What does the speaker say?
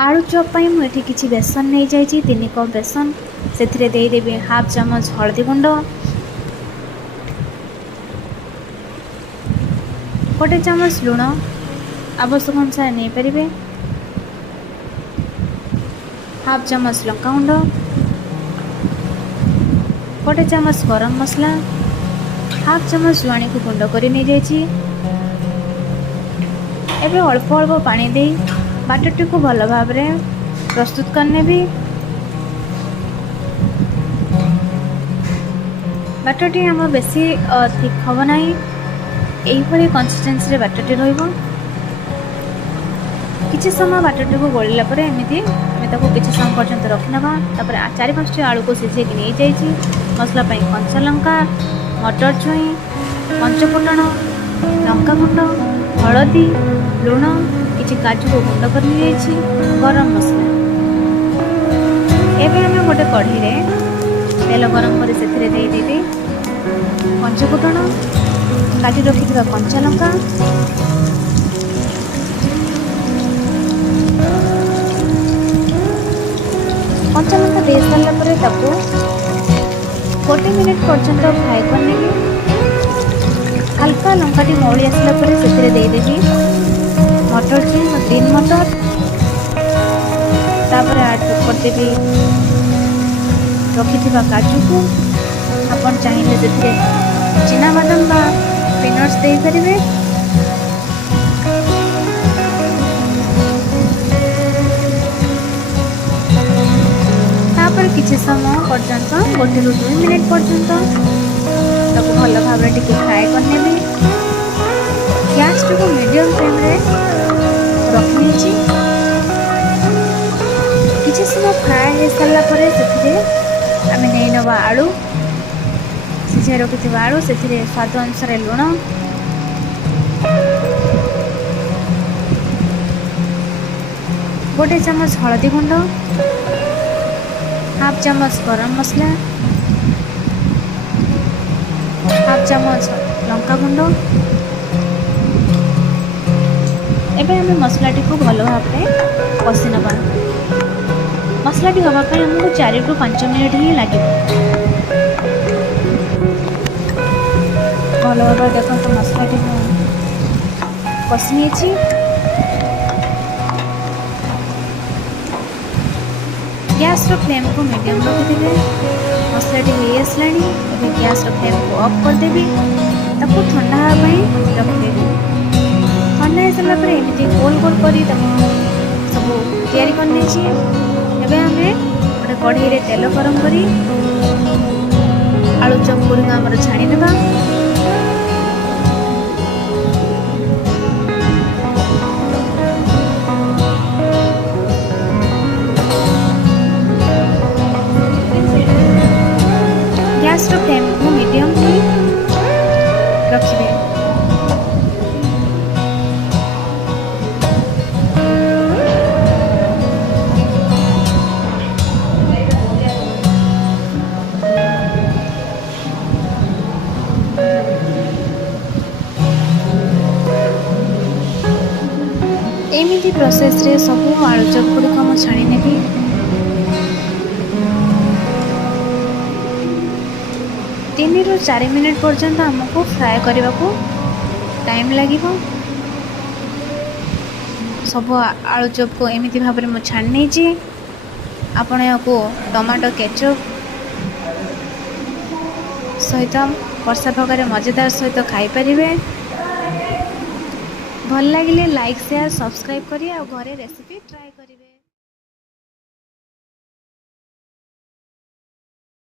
आलू चॉप पाई मुझे किसी बेसन नहीं जाइए 3 कप बेसन से देदेवी हाफ चामच हल्दी गुंड गोटे चामच लुण आवश्यक अनुसार नहीं पारे हाफ चामच लंका गुंड गोटे चामच गरम मसला हाफ चामच जुआणी को गुंड कर नहीं जाइए एवं अल्प अल्प पानी दे बाटरटी को भल भाव प्रस्तुत करने भी बाटरटी आम बेसी थिक हम ना यही कंसिस्टेंसी बाटरटी किसी समय बाटरटी को गोलिला एमती किसी समय पर्यंत रखिनवा 4-5 आलू को सीझे नहीं जाइए मसला कंचा लंका मटर छुई पंचफुटण लंका गुंड हलदी लुण किसी काजू को गुंड कर गरम मसला एवं आम गोटे कढ़ी तेल गरम कर देदेवी पंचफुटण काटी रखि कंचा लंका कंचा लंका दे सारापर गोटे मिनिट पर्यंत फ्राए करने हल्का लंकाटी मौली आसला से देदेवी मटर ग्रीन मटर तापर ऐड करदेवी रखि काजू को आपन चाहिए से चिना बादाम बा पीनट्स दे पारे तापर किसी समय पर्यंत 1 ରୁ 2 मिनिट पर्यंत भल भाव फ्राए करने भी गैस को मीडियम फ्लेम रे रखी किसी समय फ्राए हो सारापर आम नहीं नवा आलू सीझे रखि आलू से स्वाद अनुसार लुण गोटे चामच हल्दी गुंड हाफ चामच गरम मसला हाफ चामच लंका गुंड एवं आम मसलाटी को भल भाव कषि नवा मसलाटी हाँपाई आमको 4 ରୁ 5 मिनिट ही लगे भल भाव देख तो मसलाटी कषि गैस फ्लेम को मीडियम रखिथे मसलाटी हो आसला गैस फ्लेम को ऑफ करदेवी ताको ठंडा हाँपाई रखिदेवी ठंडा हो सारापर एमती गोल गोल कर सब तैयारी कर आम गोटे कढ़ई तेल गरम करी आलू चॉप गुड़िक आमर छाणी देबा गैस फ्लेम को मीडियम रखिए एमती प्रोसेस रे सब आलू चॉप गुड़िक मुझे छाणी नेबी 3 ରୁ 4 मिनिट पर्यंत आमको फ्राए करने को टाइम लगे सब आलू चॉप को एमती भाव में छाणी नहीं आपण या टमाटो केचप सहित वर्षा प्रकार मजेदार सहित खाई पारिबे भल लगे लाइक शेयर सब्सक्राइब करी आ घरे रेसिपी ट्राई करेंगे।